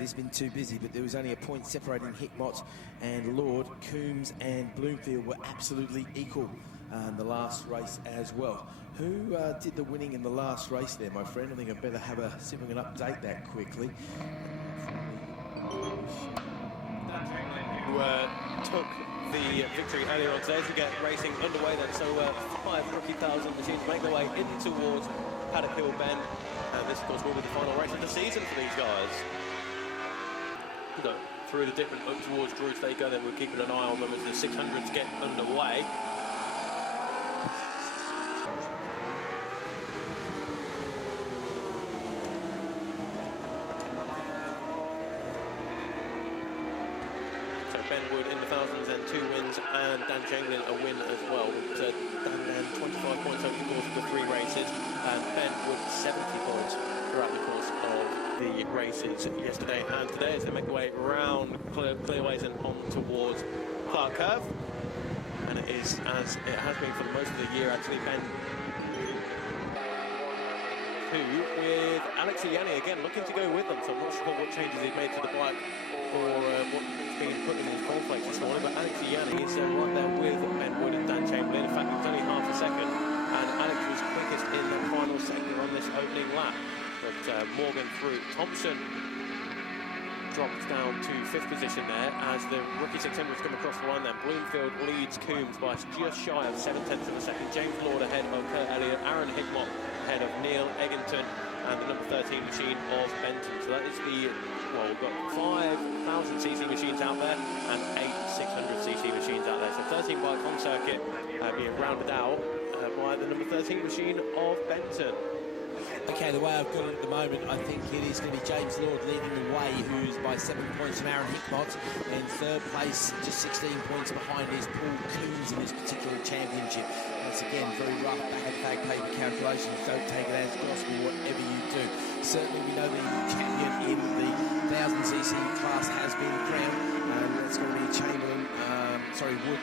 this, been too busy, but there was only a point separating Hickmott and Lord. Coombs and Bloomfield were absolutely equal in the last race as well. Who did the winning in the last race there, my friend? I think I'd better have a see if we can update that quickly. Who took the victory earlier on today as we get racing underway then. So 5 rookie thousand machines make their way in towards Paddock Hill Bend, and this of course will be the final race of the season for these guys. So through the dip and up towards Druce they go, then we're keeping an eye on them as the 600s get underway. Ben Wood in the thousands and 2 wins, and Dan Chamberlain a win as well. Dan ran 25 points over the course of the 3 races, and Ben Wood 70 points throughout the course of the races yesterday and today as they make their way around clearways and on towards Clark Curve. And it is, as it has been for most of the year actually, Ben who with Alex Ianni again looking to go with them, so I'm not sure what changes he's made to the bike or what's been put in his cornflakes this morning, but Alex Ianni is right there with Ben Wood and Dan Chamberlain. In fact, it's only half a second, and Alex was quickest in the final sector on this opening lap. But Morgan through Thompson drops down to 5th position there as the rookie 600s come across the line. Then Bloomfield leads Coombs by just shy of 7/10 of a second. James Lord ahead of Kurt Elliott, Aaron Hickmott ahead of Neil Eggington, and the number 13 machine of Benton. So that is the, well, we've got 5,000cc machines out there and 8 600cc machines out there. So 13 bikes on circuit being rounded out by the number 13 machine of Benton. Okay, the way I've got it at the moment, I think it is going to be James Lord leading the way, who's by 7 points from Aaron Hickmott. In 3rd place, just 16 points behind, is Paul Coombs in this particular championship. Once again, very rough back paper calculations. Don't take it as gospel, whatever you do. Certainly, we know the champion in the 1000cc class has been crowned. That's going to be Chamberlain, Wood.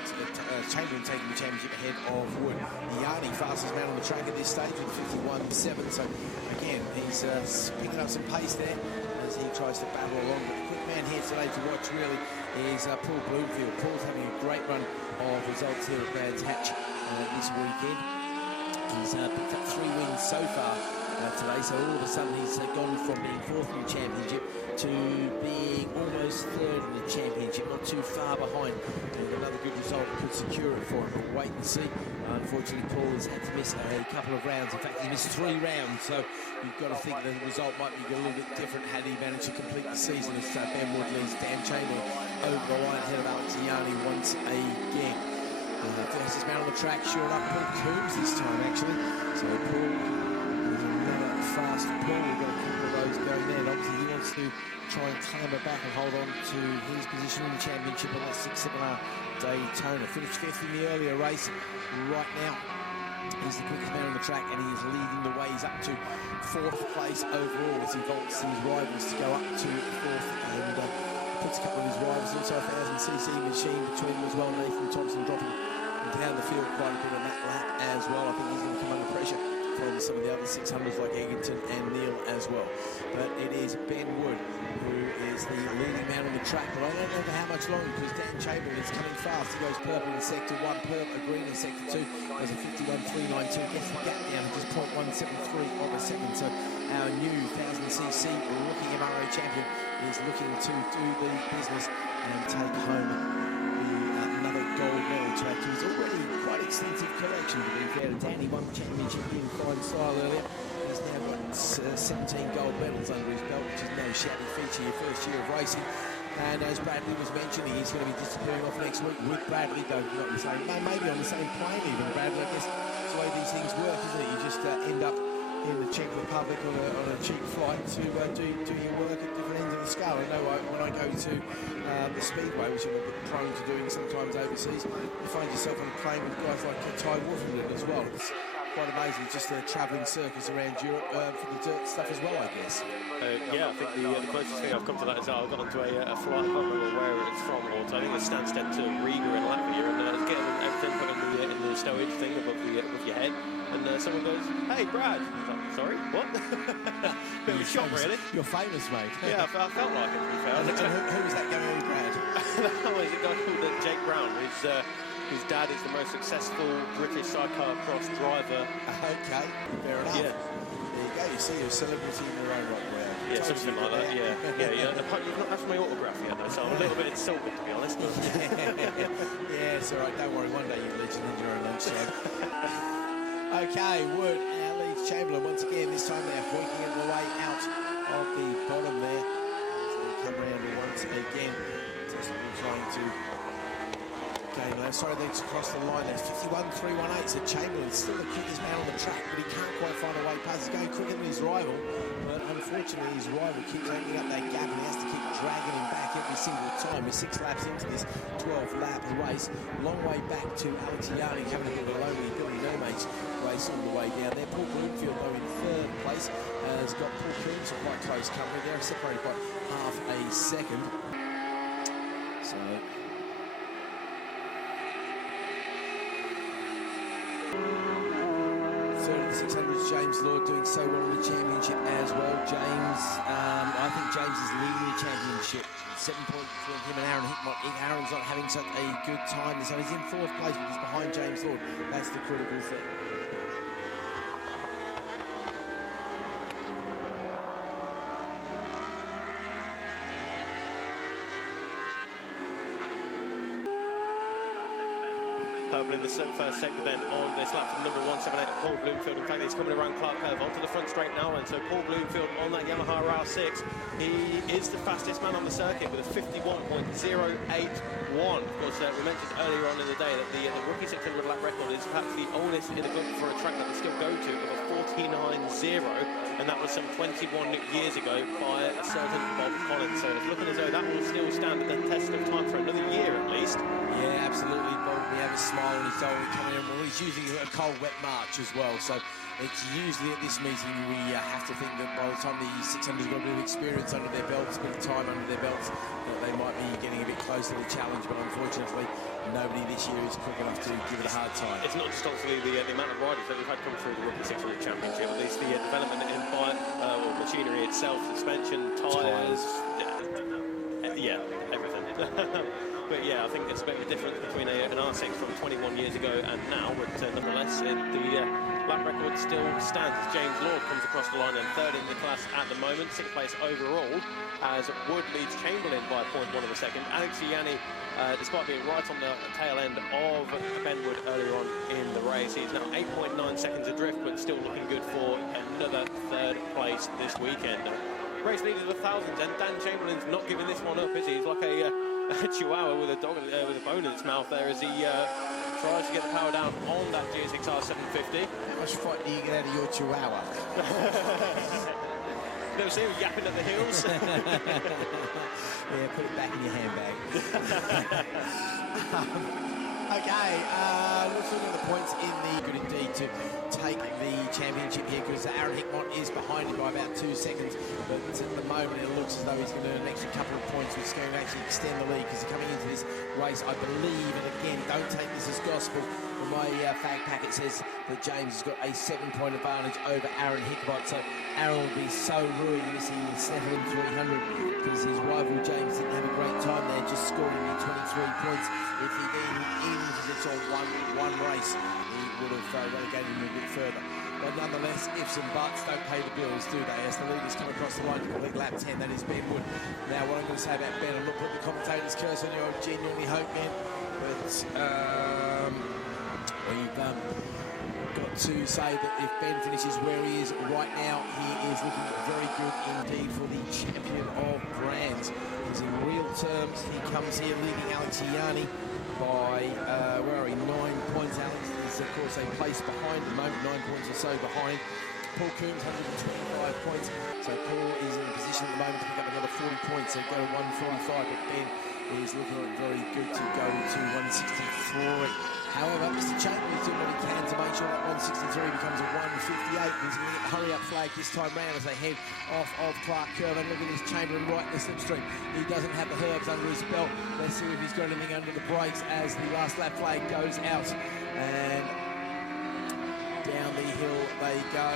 Chamberlain taking the championship ahead of Wood. Ianni, fastest man on the track at this stage with 51.7. So again, he's picking up some pace there as he tries to battle along. But the quick man here today to watch really is Paul Bloomfield. Paul's having a great run of results here at Brands Hatch this weekend. He's picked up 3 wins so far today, so all of a sudden he's gone from being 4th in the championship to being almost 3rd in the championship, not too far behind. And another good result could secure it for him. We'll wait and see. Unfortunately, Paul has had to miss a couple of rounds. In fact, he missed 3 rounds, so you've got to think that the result might be a little bit different had he managed to complete the season as Ben Wood leads Dan Chamberlain over the line ahead of Alex Ianni once again. Fastest man on the track, sure enough, Paul Coombs this time actually. So Paul is another fast pull. We've got a couple of those going there. And obviously he wants to try and clamber back and hold on to his position in the championship on that 6-7-hour Daytona. Finished 5th in the earlier race. Right now he's the quickest man on the track and he is leading the way. He's up to 4th place overall as he vaults his rivals to go up to 4th and puts a couple of his rivals. Also a 1000cc machine between them as well. Nathan Thompson dropping down the field quite a bit on that lap as well. I think he's going to come under pressure from some of the other 600s like Eggington and Neil as well. But it is Ben Wood who is the leading man on the track. But I don't know for how much longer because Dan Chamberlain is coming fast. He goes purple in sector 1, purple green in sector 2. There's a 51.392. Gets the gap down to just 0.173 of a second. So our new 1000cc rookie MRA champion is looking to do the business and take home another gold medal track. He's already quite extensive collection to be fair. Danny won the championship in fine style earlier. He's now got 17 gold medals under his belt, which is no shabby feature your first year of racing. And as Bradley was mentioning, he's going to be disappearing off next week with Bradley, though not the same, maybe on the same plane even. Bradley, I guess that's the way these things work, isn't it? You just end up in the Czech Republic on a cheap flight to do your work at different ends of the scale. I know when I go to the Speedway, which I'm a bit prone to doing sometimes overseas, you find yourself on a plane with guys like Ty Wolfenden as well. quite amazing. It's just a travelling circus around Europe for the dirt stuff as well, I guess. Yeah, I think the closest thing I've come to that is I got onto a flight, I can't remember where it's from, or I think it's Stansted to Riga in Latvia, and it's getting everything put in the stowage thing above your head, and someone goes, "Hey, Brad." I was like, "Sorry, what?" Bit of a shock, really. You're famous, mate. Yeah, I felt like it, to be fair. And who was that going, Brad? That was a guy called Jake Brown, whose dad is the most successful British cyclocross driver. Okay, fair enough. Yeah. There you go. You see, you're a celebrity in your own right now. Yeah, something like that. Yeah. You've not asked my autograph yet, though, so I'm a little bit insulted, to be honest. Yeah, it's all right. Don't worry. One day you'll legend in your own lunch show. Okay, Wood now leads Chamberlain once again. This time they're pointing it the way out of the bottom there. So they come round once again. Just trying to gain that. Sorry, they've crossed the line. There's 51.318. So Chamberlain's still the quickest man on the track, but he can't quite find a way past. He's going quicker than his rival, but unfortunately his rival keeps opening up that gap and he has to keep dragging him back every single time. We're 6 laps into this 12-lap race. Long way back to Alex Yanni having a bit of a lonely Billy Mermaid's race on the way down there. Paul Bloomfield, though, in 3rd place, has got Paul Coombs quite close company. They're separated by half a second. So 600's James Lord doing so well in the championship as well. James, I think James is leading the championship. 7 points between him and Aaron Hickmott. Aaron's not having such a good time, so he's in 4th place, but he's behind James Lord. That's the critical thing. In the first sector then on this lap from number 178, Paul Bloomfield. In fact, he's coming around Clark Curve onto the front straight now, and so Paul Bloomfield on that Yamaha R6, he is the fastest man on the circuit with a 51.081. Of course, we mentioned earlier on in the day that the rookie 600 lap record is perhaps the oldest in the book for a track that we still go to, of a 49.0, and that was some 21 years ago by a certain Bob Collins. So it's looking as though that will still stand the test of time for another year at least. Yeah, absolutely. Bob, we have a smile on his dome coming in. Well, he's using a cold, wet March as well. So it's usually at this meeting we have to think that by the time the 600's got a bit of experience under their belts, a bit of time under their belts, that they might be getting a bit close to the challenge. But unfortunately, nobody this year is quick enough to give it a hard time. It's not just obviously the amount of riders that we've had come through the Rookie 600 Championship, at least the development in bike or machinery itself, suspension, tyres, yeah, everything. But yeah, I think it's a bit of a difference between an R6 from 21 years ago and now, but nonetheless, the lap record still stands. James Lord comes across the line and 3rd in the class at the moment, 6th place overall, as Wood leads Chamberlain by 0.1 of a second. Alex Yanni, despite being right on the tail end of Ben Wood earlier on in the race, he's now 8.9 seconds adrift, but still looking good for another 3rd place this weekend. Race leader of the thousands, and Dan Chamberlain's not giving this one up, is he? He's like a chihuahua with a dog with a bone in its mouth there as he tries to get the power down on that GSX-R 750. How much fight do you get out of your chihuahua? Never seen him yapping at the heels. Yeah, put it back in your handbag. Okay, let's look at the points in the good indeed to take the championship here, because Aaron Hickmott is behind him by about 2 seconds, but at the moment it looks as though he's going to earn an extra couple of points, which is going to actually extend the lead, because coming into this race, I believe, and again, don't take this as gospel, but my fag packet says that James has got a 7-point advantage over Aaron Hickmott, so Aaron will be so ruined if he settled in 300, because his rival James didn't have a great time there, just scoring me 23 points. If he then ends it's on one race, he would have relegated him a bit further. But nonetheless, ifs and buts don't pay the bills, do they? As the leaders come across the line to complete lap 10, that is Ben Wood. Now, what I'm going to say about Ben, I'm not putting the commentator's curse on you, I genuinely hope, Ben, but we've got to say that if Ben finishes where he is right now, he is looking very good indeed for the champion of brands. Because in real terms, he comes here leading Alex Yanni by, 9 points. Alex is, of course, a place behind at the moment, 9 points or so behind. Paul Coombs, 125 points. So Paul is in a position at the moment to pick up another 40 points, so go to 145, but Ben is looking very good to go to 163. However, Mr. Chamberlain's doing what he can to make sure that 163 becomes a 158. He's going to get the hurry-up flag this time round as they head off of Clark Curve. And look at this Chamberlain right in the slipstream. He doesn't have the herbs under his belt. Let's see if he's got anything under the brakes as the last lap flag goes out. And down the hill they go.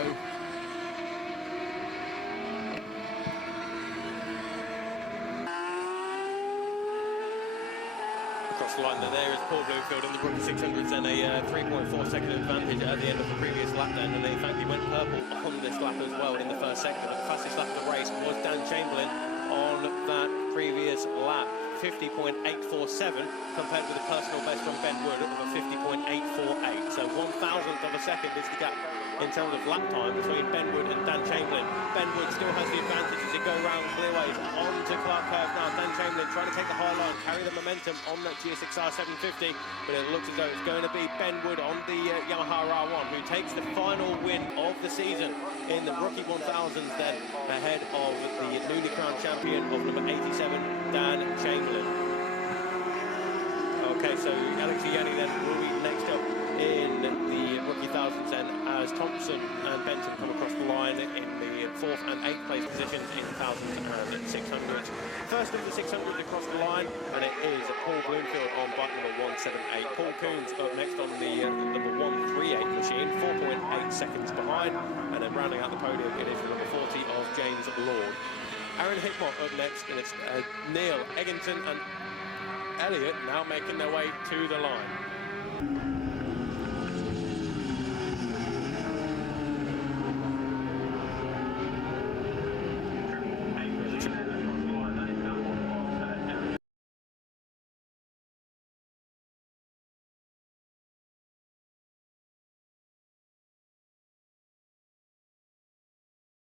Across the line there is Paul Bloomfield in the rookie 600s and a 3.4-second advantage at the end of the previous lap then, and in fact he went purple on this lap as well in the first sector. But the fastest lap of the race was Dan Chamberlain on that previous lap, 50.847, compared with a personal best from Ben Wood of a 50.848. So 1,000th of a second is the gap in terms of lap time between Ben Wood and Dan Chamberlain. Ben Wood still has the advantage as he goes round clearways onto Clark Curve now. Dan Chamberlain trying to take the high line, carry the momentum on that GSXR 750, but it looks as though it's going to be Ben Wood on the Yamaha R1 who takes the final win of the season in the rookie 1000s then, ahead of the newly crowned champion of number 87, Dan Chamberlain. Okay, so Alex Yanni then will be next up in the rookie thousands then, as Thompson and Benton come across the line in the 4th and 8th place positions in 1000s and 600s. First of the 600 across the line, and it is Paul Bloomfield on bike number 178. Paul Coons up next on the number 138 machine, 4.8 seconds behind, and then rounding out the podium it is the number 40 of James Lord. Aaron Hickmott up next, and it's Neil, Eggington and Elliott now making their way to the line.